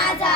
माझा